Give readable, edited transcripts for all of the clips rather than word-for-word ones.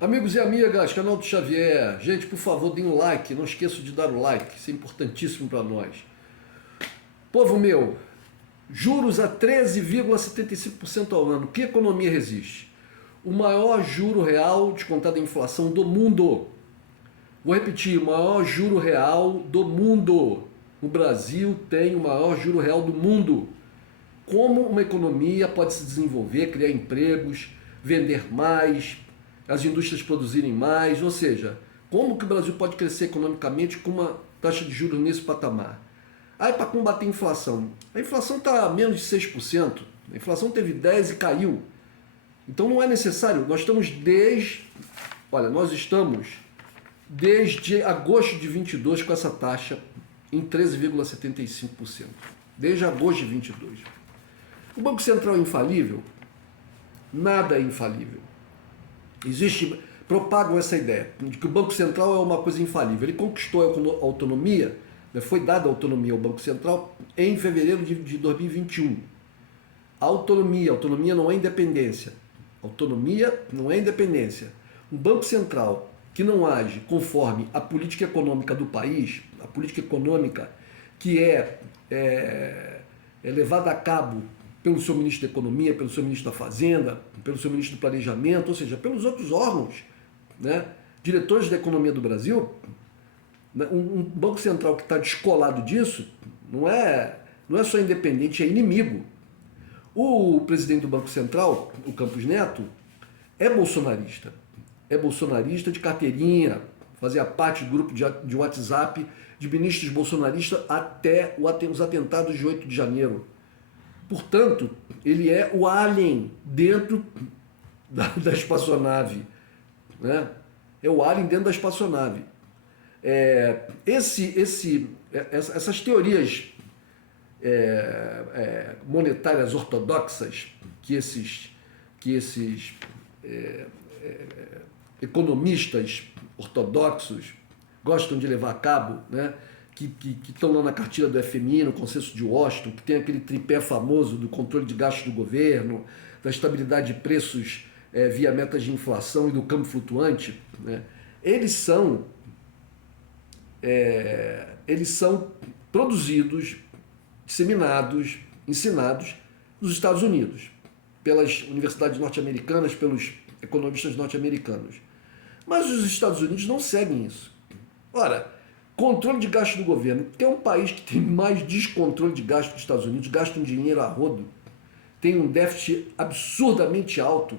Amigos e amigas, canal do Xavier. Gente, por favor, deem um like. Não esqueçam de dar o like. Isso é importantíssimo para nós. Povo meu, juros a 13,75% ao ano. Que economia resiste? O maior juro real descontado a inflação do mundo. Vou repetir, o maior juro real do mundo. O Brasil tem o maior juro real do mundo. Como uma economia pode se desenvolver, criar empregos, vender mais, as indústrias produzirem mais, ou seja, como que o Brasil pode crescer economicamente com uma taxa de juros nesse patamar? Aí para combater a inflação está a menos de 6%, a inflação teve 10% e caiu. Então não é necessário, nós estamos desde agosto de 22 com essa taxa em 13,75%, desde agosto de 22. O Banco Central é infalível? Nada é infalível. Propagam essa ideia de que o Banco Central é uma coisa infalível. Ele conquistou a autonomia, foi dada a autonomia ao Banco Central em fevereiro de 2021. Autonomia não é independência. Autonomia não é independência. Um Banco Central que não age conforme a política econômica do país, a política econômica que é levada a cabo pelo seu ministro da Economia, pelo seu ministro da Fazenda, pelo seu ministro do Planejamento, ou seja, pelos outros órgãos, né, diretores da economia do Brasil, um Banco Central que está descolado disso não é só independente, é inimigo. O presidente do Banco Central, o Campos Neto, é bolsonarista de carteirinha, fazia parte do grupo de WhatsApp de ministros bolsonaristas até os atentados de 8 de janeiro. Portanto, ele é o alien dentro da espaçonave. Né? É o alien dentro da espaçonave. Essas teorias monetárias ortodoxas que esses economistas ortodoxos gostam de levar a cabo, né? que estão lá na cartilha do FMI, no consenso de Washington, que tem aquele tripé famoso do controle de gastos do governo, da estabilidade de preços via metas de inflação e do câmbio flutuante, né? Eles são produzidos, disseminados, ensinados nos Estados Unidos, pelas universidades norte-americanas, pelos economistas norte-americanos. Mas os Estados Unidos não seguem isso. Ora, controle de gasto do governo, que é um país que tem mais descontrole de gasto dos Estados Unidos, gasta um dinheiro a rodo, tem um déficit absurdamente alto,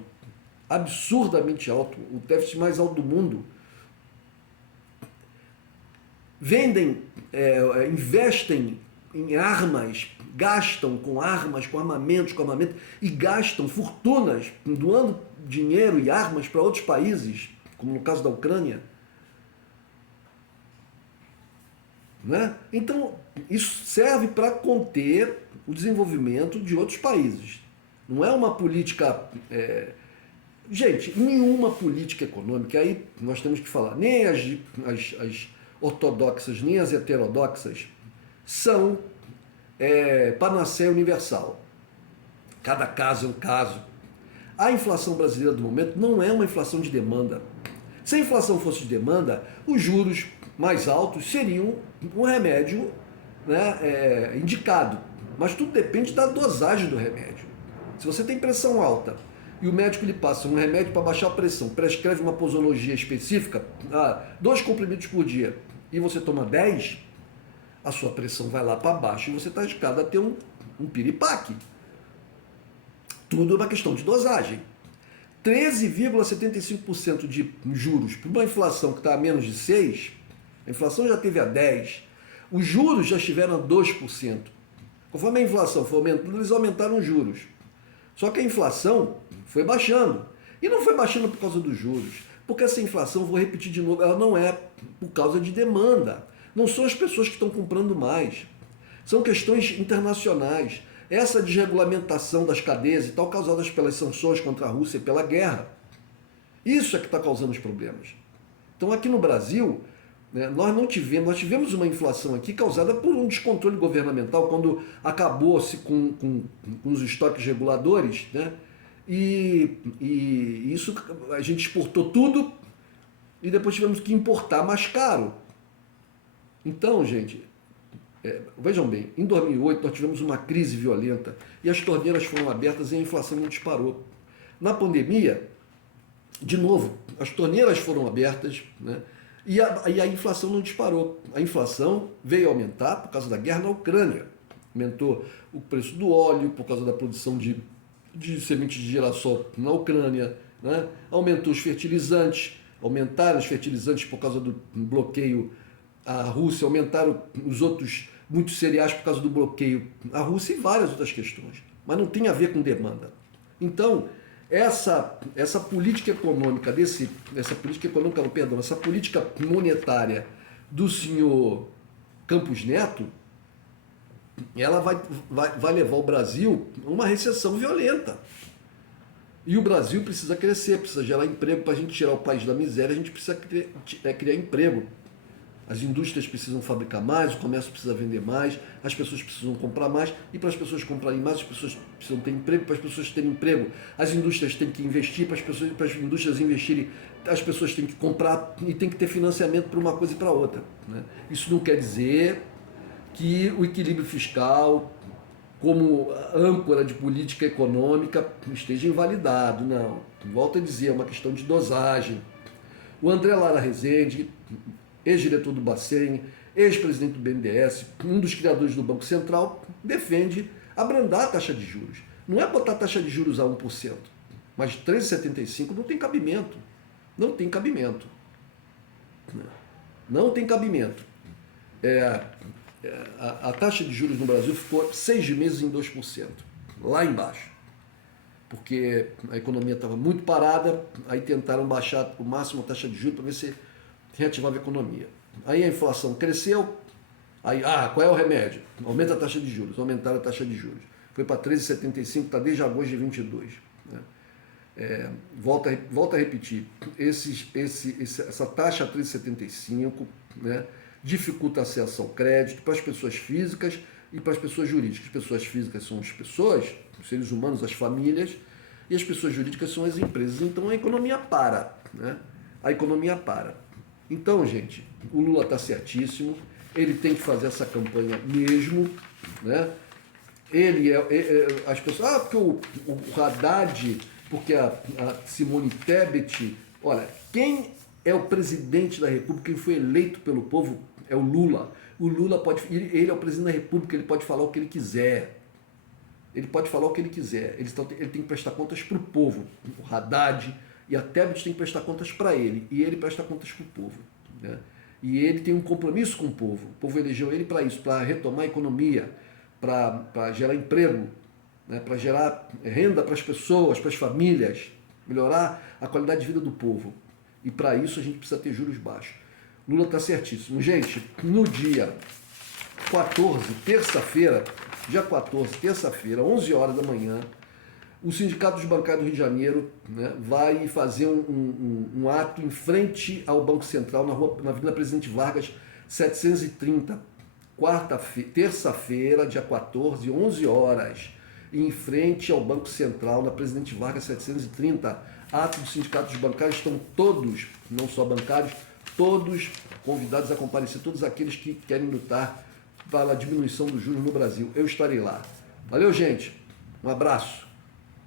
o déficit mais alto do mundo. Investem em armas, gastam com armas, com armamento, e gastam fortunas, doando dinheiro e armas para outros países, como no caso da Ucrânia. Né? Então, isso serve para conter o desenvolvimento de outros países. Não é uma política... Gente, nenhuma política econômica, aí nós temos que falar, nem as ortodoxas, nem as heterodoxas, são panaceia universal. Cada caso é um caso. A inflação brasileira do momento não é uma inflação de demanda. Se a inflação fosse de demanda, os juros mais altos seriam um remédio, né, indicado. Mas tudo depende da dosagem do remédio. Se você tem pressão alta e o médico lhe passa um remédio para baixar a pressão, prescreve uma posologia específica, 2 comprimidos por dia, e você toma 10, a sua pressão vai lá para baixo e você está indicado a ter um piripaque. Tudo é uma questão de dosagem. 13,75% de juros para uma inflação que está a menos de 6%, a inflação já teve a 10%, os juros já estiveram a 2%. Conforme a inflação foi aumentando, eles aumentaram os juros. Só que a inflação foi baixando. E não foi baixando por causa dos juros. Porque essa inflação, vou repetir de novo, ela não é por causa de demanda. Não são as pessoas que estão comprando mais. São questões internacionais. Essa desregulamentação das cadeias e tal, causadas pelas sanções contra a Rússia e pela guerra. Isso é que está causando os problemas. Então aqui no Brasil, né, nós tivemos uma inflação aqui causada por um descontrole governamental, quando acabou-se com os estoques reguladores, né, e isso a gente exportou tudo e depois tivemos que importar mais caro. Então, gente, vejam bem, em 2008 nós tivemos uma crise violenta e as torneiras foram abertas e a inflação não disparou. Na pandemia, de novo, as torneiras foram abertas, né? E a inflação não disparou. A inflação veio aumentar por causa da guerra na Ucrânia. Aumentou o preço do óleo por causa da produção de sementes de girassol na Ucrânia, né? Aumentou os fertilizantes, aumentaram os fertilizantes por causa do bloqueio à Rússia, aumentaram os outros, muitos cereais por causa do bloqueio à Rússia e várias outras questões. Mas não tem a ver com demanda. Então, essa política econômica essa política monetária do senhor Campos Neto, ela vai levar o Brasil a uma recessão violenta. E o Brasil precisa crescer, precisa gerar emprego. Para a gente tirar o país da miséria, a gente precisa criar emprego. As indústrias precisam fabricar mais, o comércio precisa vender mais, as pessoas precisam comprar mais, e para as pessoas comprarem mais, as pessoas precisam ter emprego, para as pessoas terem emprego, as indústrias têm que investir, para as indústrias investirem, as pessoas têm que comprar e tem que ter financiamento para uma coisa e para outra, né? Isso não quer dizer que o equilíbrio fiscal, como âncora de política econômica, esteja invalidado, não. Volto a dizer, é uma questão de dosagem. O André Lara Rezende, ex-diretor do Bacen, ex-presidente do BNDES, um dos criadores do Banco Central, defende abrandar a taxa de juros. Não é botar a taxa de juros a 1%, mas 13,75% não tem cabimento. Não tem cabimento. Não tem cabimento. A taxa de juros no Brasil ficou 6 meses em 2%, lá embaixo. Porque a economia estava muito parada, aí tentaram baixar o máximo a taxa de juros para ver se reativava a economia. Aí a inflação cresceu, aí, qual é o remédio? Aumenta a taxa de juros, aumentaram a taxa de juros. Foi para 13,75, está desde agosto de 22. Né? Volta a repetir, essa taxa 13,75, né, dificulta acesso ao crédito para as pessoas físicas e para as pessoas jurídicas. As pessoas físicas são as pessoas, os seres humanos, as famílias, e as pessoas jurídicas são as empresas. Então a economia para, né? A economia para. Então, gente, o Lula está certíssimo, ele tem que fazer essa campanha mesmo, né? As pessoas, porque o Haddad, porque a Simone Tebet, olha, quem é o presidente da República, quem foi eleito pelo povo é o Lula. O Lula ele é o presidente da República, ele pode falar o que ele quiser. Ele pode falar o que ele quiser. Ele tem que prestar contas para o povo. O Haddad e a Tebet tem que prestar contas para ele, e ele presta contas para o povo, né? E ele tem um compromisso com o povo elegeu ele para isso, para retomar a economia, para gerar emprego, né? Para gerar renda para as pessoas, para as famílias, melhorar a qualidade de vida do povo, e para isso a gente precisa ter juros baixos. Lula está certíssimo. Gente, no dia 14, terça-feira, dia 14, terça-feira, 11 horas da manhã, o Sindicato dos Bancários do Rio de Janeiro, né, vai fazer um ato em frente ao Banco Central, na Avenida Presidente Vargas, 730, terça-feira, dia 14, 11 horas, em frente ao Banco Central, na Presidente Vargas, 730. Ato do Sindicato dos Bancários, estão todos, não só bancários, todos convidados a comparecer, todos aqueles que querem lutar para a diminuição dos juros no Brasil. Eu estarei lá. Valeu, gente. Um abraço.